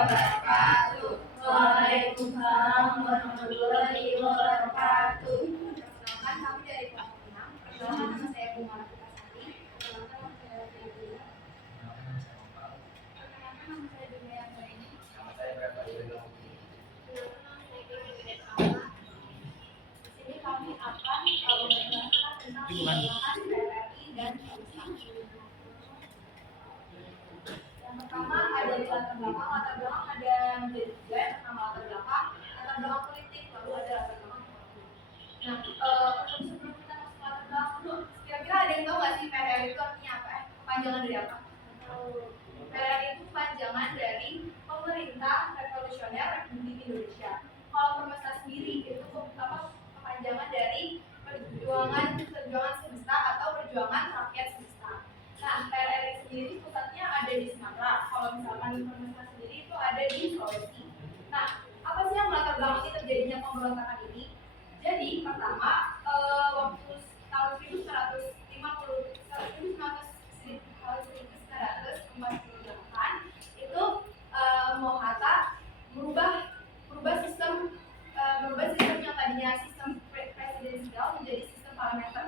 wabarakatuh. Waalaikumsalam warahmatullahi wabarakatuh. Perkenalkan, kami dari kelompok 6. Perkenalkan, nama saya Bunga Putasari. Perkenalkan, nama saya Dewi. Perkenalkan, nama saya Dunia yang ini. Nama saya Berapa. Di sini kami akan membahas tentang penolakan PRRI dan Komisi. Yang pertama ada di latar belakang ada menjadi juga yang pertama latar belakang politik, lalu ada latar belakang ekonomi. Nah, sebelum kita masuk ke latar belakang dulu, kira-kira ada yang tahu nggak sih PRRI itu artinya apa? Kepanjangan dari apa? PRRI itu kepanjangan dari Pemerintah Revolusioner Republik Indonesia. Kalau Permesta sendiri itu kepanjangan dari perjuangan semesta atau perjuangan rakyat semesta. Nah, PRRI sendiri pusatnya ada di Sumatera. Kalau misalkan Permesta sendiri itu ada di Sulawesi. Nah, apa sih yang melatar belakangi terjadinya pemberontakan ini? Jadi, pertama, waktu tahun 1948 itu Mohatta merubah sistem yang tadinya sistem presidensial menjadi sistem parlementer.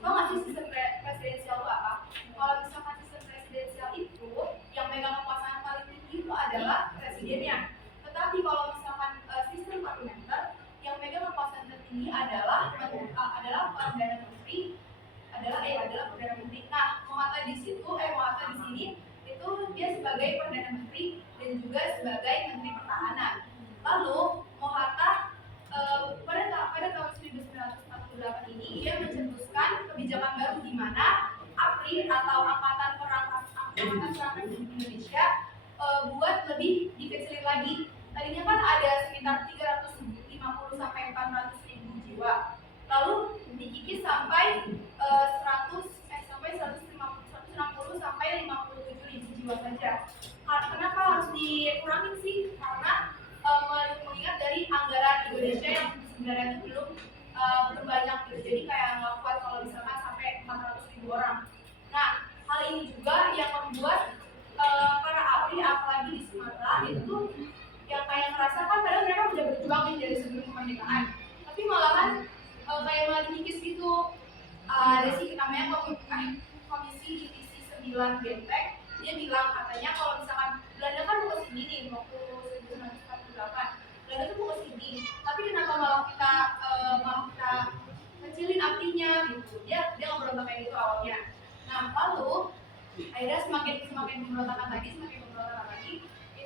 Tahu nggak sih sistem presidensial itu apa? Kalau misalkan sistem presidensial itu yang megang kekuasaan paling tinggi itu adalah presidennya. Tetapi kalau misalkan sistem parlementer yang megang kekuasaan tertinggi adalah perdana menteri. Nah, Mohatta di sini itu dia sebagai perdana menteri dan juga sebagai menteri pertahanan. Lalu Mohatta pada tahun 1948 ini ia mencetuskan kebijakan baru di mana APRI atau Angkatan Perang Republik Indonesia buat lebih dikecilin lagi. Tadinya kan ada sekitar 350 sampai 400 ribu jiwa. Lalu dikikis sampai 160 sampai 57 ribu jiwa saja. Kenapa harus dikurangin sih? Karena mengingat dari anggaran Indonesia yang sebenarnya itu belum banyak gitu. Jadi kayak nggak kuat kalau misalkan sampai 400 ribu orang. Nah, hal ini juga yang membuat para APRI apalagi di Sumatera itu yang kayak ngerasa kan padahal mereka udah berjuang dari sebelum kemerdekaan, tapi malahan kayak malah dikikis gitu. Ada sih namanya Komisi Divisi 9 Bentek, dia bilang katanya kalau misalkan Belanda kan mau kesini nih waktu 1948, Belanda tuh mau kesini, tapi kenapa malah kita kecilin APRI-nya gitu. Dia ngeberontak kayak gitu awalnya. Nah, lalu akhirnya semakin pemberontakan lagi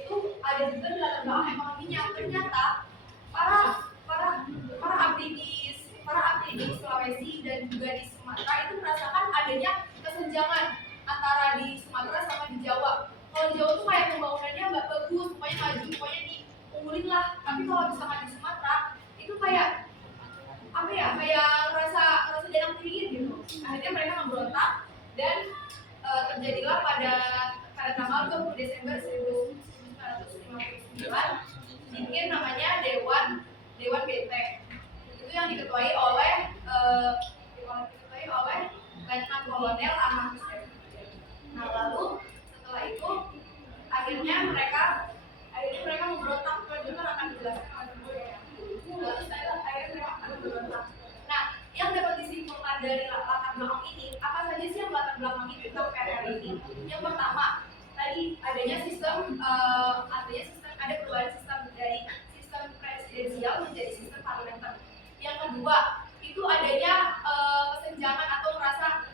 itu ada juga di latar belakang ekonominya. Ternyata para APRI di Sulawesi dan juga di Sumatera itu merasakan adanya kesenjangan antara di Sumatera sama di Jawa. Kalau di Jawa tuh kayak pembangunannya nggak bagus, pokoknya maju, pokoknya diunggulin lah. Tapi kalau misalkan di Sumatera itu kayak rasa jangan tinggi gitu. Akhirnya mereka memberontak dan terjadilah pada tanggal 20 Desember 1959 dibikin namanya Dewan Bentek. Itu yang diketuai oleh Letnan Kolonel Ahmad Hussein. Nah, lalu setelah itu akhirnya mereka memberontak. Juga akan dijelaskan oleh gue ya. Lalu akhirnya mereka akan memberontak. Nah, yang dapat disimpulkan dari latar belakang ini, apa saja sih yang latar belakangi tentang PRRI ini? Yang pertama, tadi adanya ada perubahan sistem dari sistem presidensial menjadi sistem parlementer. Yang kedua, itu adanya kesenjangan atau merasa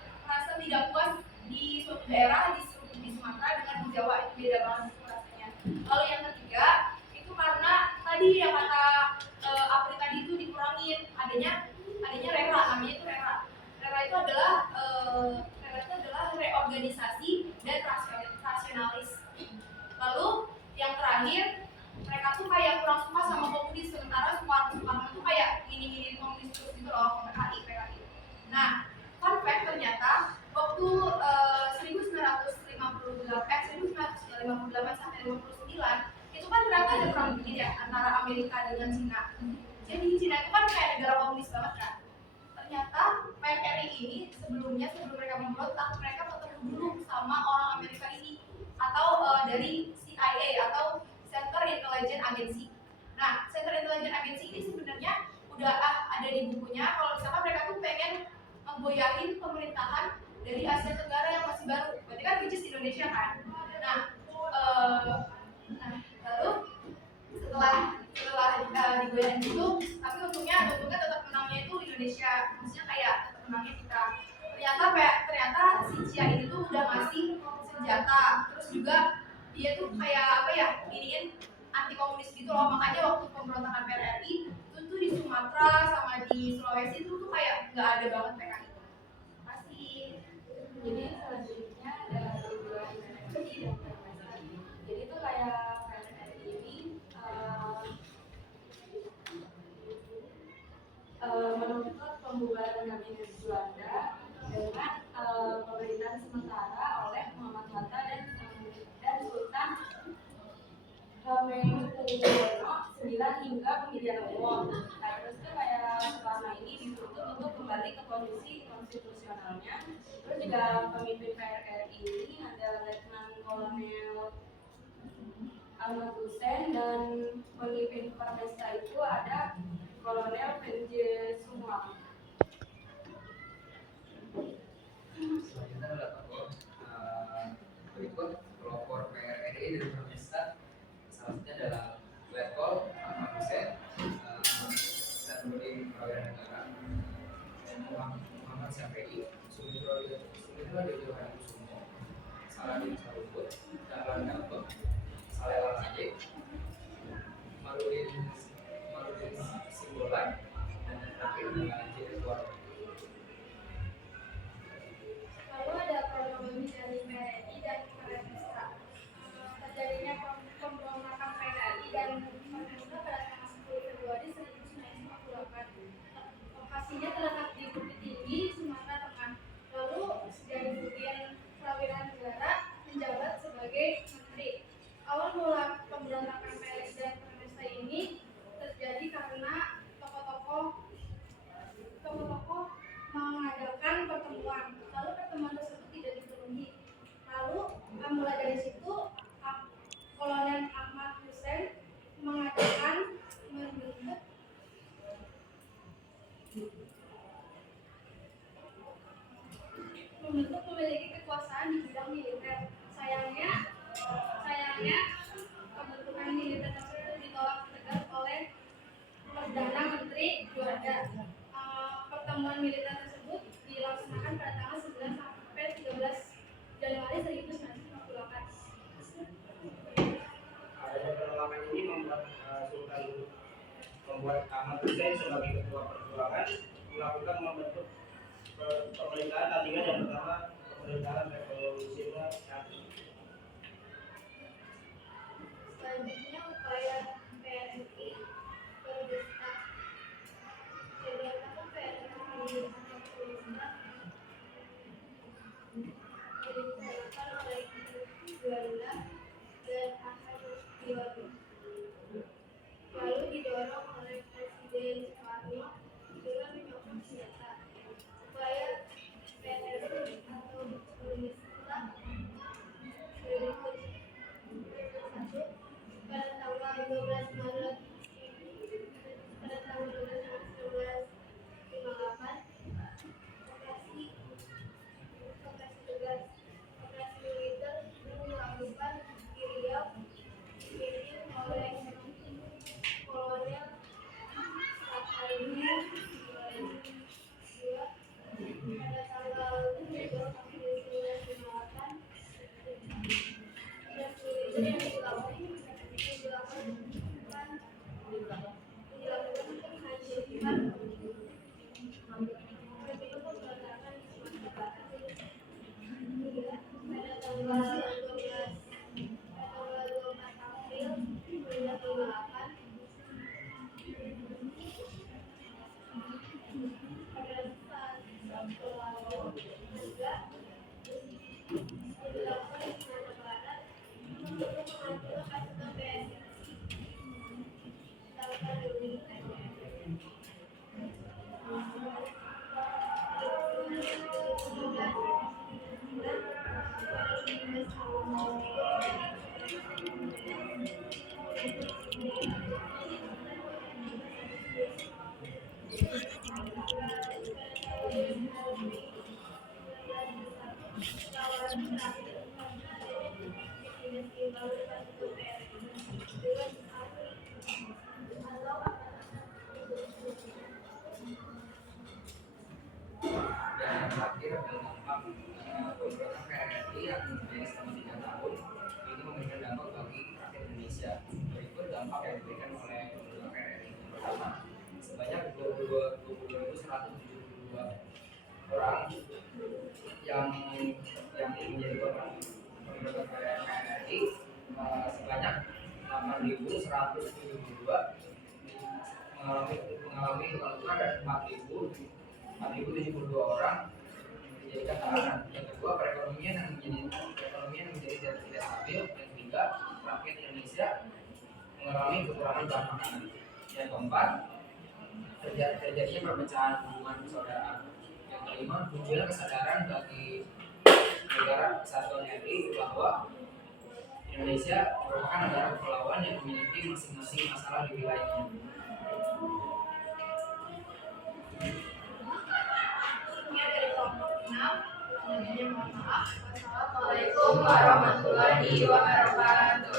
tidak puas di suatu daerah di Sumatera dengan di Jawa, itu beda banget rasanya. Lalu yang ketiga, itu karena tadi yang kata APRI tadi itu dikurangin, adanya RERA, namanya itu RERA. RERA itu adalah reorganisasi dan rasionalis. Lalu yang terakhir, mereka tuh kayak kurang suka sama komunis, sementara Soekarno tuh kayak gini komunis terus gitu loh, PKI. Nah, fun fact ternyata waktu 1958 sampai 59 itu kan ternyata ada perang dingin ya antara Amerika dengan Cina. Jadi Cina itu kan kayak negara komunis banget kan. Ternyata PRRI ini sebelum mereka memberontak, mereka ketemu dulu sama orang Amerika ini atau dari CIA atau Center Intelligence Agency. Nah, Central Intelligence Agency ini sebenarnya udah ada di bukunya. Kalau misalkan mereka tuh pengen menggoyahin pemerintahan dari Asia Tenggara yang masih baru, berarti kan which is Indonesia kan. Nah, lalu setelah digoyahin itu, tapi untungnya tetap menangnya itu Indonesia, maksudnya kayak tetap menangnya kita. Ternyata si Cia ini tuh udah ngasih senjata, terus juga dia tuh kayak apa ya, iniin anti komunis gitu loh. Makanya waktu pemberontakan PRRI itu tuh di Sumatera sama di Sulawesi itu tuh kayak nggak ada banget PKI. Masih. Jadi selanjutnya ada dua PRRI dan PRRI. Jadi itu kayak PRRI ini menuntut pembubaran kabinet Belanda dengan pemerintahan sementara oleh Muhammad Hatta dan Sultan Hamengkubuwono IX hingga pemilihan umum. Nah, terus tuh kayak selama ini dituntut untuk kembali ke kondisi konstitusionalnya. Terus juga pemimpin PRRI ini ada Letnan Kolonel Ahmad Hussein, dan pemimpin Permesta itu ada Kolonel Benje Sumwa. Selanjutnya adalah tokoh berikut pelopor PRRI dari Permesta. Salah satunya adalah Letkol Ahmad Hussein, Sarudin Prawira Negara, dan Muhammad Syafi'i, Sumitro Hadikusumo, Saladin Sarubut, Dahlan Galbek, Saleh Al-Ajik, Marudin Simbolan, dan terakhir Jiri Suwarno. Lalu ada kronologi dari PRRI dan Permesta. Terjadinya pemberontakan PRRI dan Permesta pada tanggal 10 Februari 1948. Lokasinya terletak di Bukit Tinggi, Sumatera Tengah. Lalu Jainuddin Prawira Negara menjabat sebagai menteri. Awal mula pemberontakan PRRI dan Permesta ini terjadi karena tokoh-tokoh mengadakan pertemuan. Lalu pertemuan tersebut tidak dipenuhi. Lalu mulai dari situ Kolonel Ahmad Hussein mengadakan membentuk memiliki kekuasaan di bidang militer. Sayangnya pembentukan militer tersebut ditolak tegas oleh Perdana Menteri Juanda. Pertemuan militer tersebut dilaksanakan pada tanggal 9 sampai 13 Januari 1958. Adanya penolakan ini membuat Ahmad Hussein sebagai ketua perjuangan membentuk pemerintahan tandingan yang pertama, pemerintahan revolusioner Satu. Selanjutnya upaya PRRI berdesta. Kegiatan PRRI dilakukan oleh Juanda dan Ahmad Hussein. Lalu didorong oleh Presiden Soekarno dengan menyokong senjata. Upaya PRRI atau Permesta berikut. Pada tanggal 12 Maret 1958, operasi militer dilakukan di Riau, dipimpin oleh Kolonel Sapardi pada tanggal 17 April 1958. Operasi militer yang dilakukan penghancuran pemberontakan di Sumatera Barat. Pada tanggal 12 April 1958, pada saat Soekarno juga dilakukan di Sumatera Barat untuk Dan yang terakhir adalah dampak pemberontakan PRRI yang terjadi selama 3 tahun ini memberikan dampak bagi rakyat Indonesia. Berikut dampak yang diberikan oleh pemberontakan PRRI. Pertama, sebanyak 22.172 orang yang menjadi korban pemberontakan PRRI, sebanyak 8.172 mengalami luka luka dan 4.072 orang dijadikan tahanan. Yang kedua, perekonomian yang menjadi tidak stabil. Yang ketiga, rakyat Indonesia mengalami kekurangan bahan makanan. Yang keempat, terjadinya perpecahan hubungan persaudaraan. Yang kelima, munculnya kesadaran bagi negara kesatuan RI bahwa Indonesia merupakan negara kepulauan yang memiliki masing-masing masalah di wilayahnya. Dari kelompok 6, mohon maaf. Wassalamualaikum warahmatullahi wabarakatuh.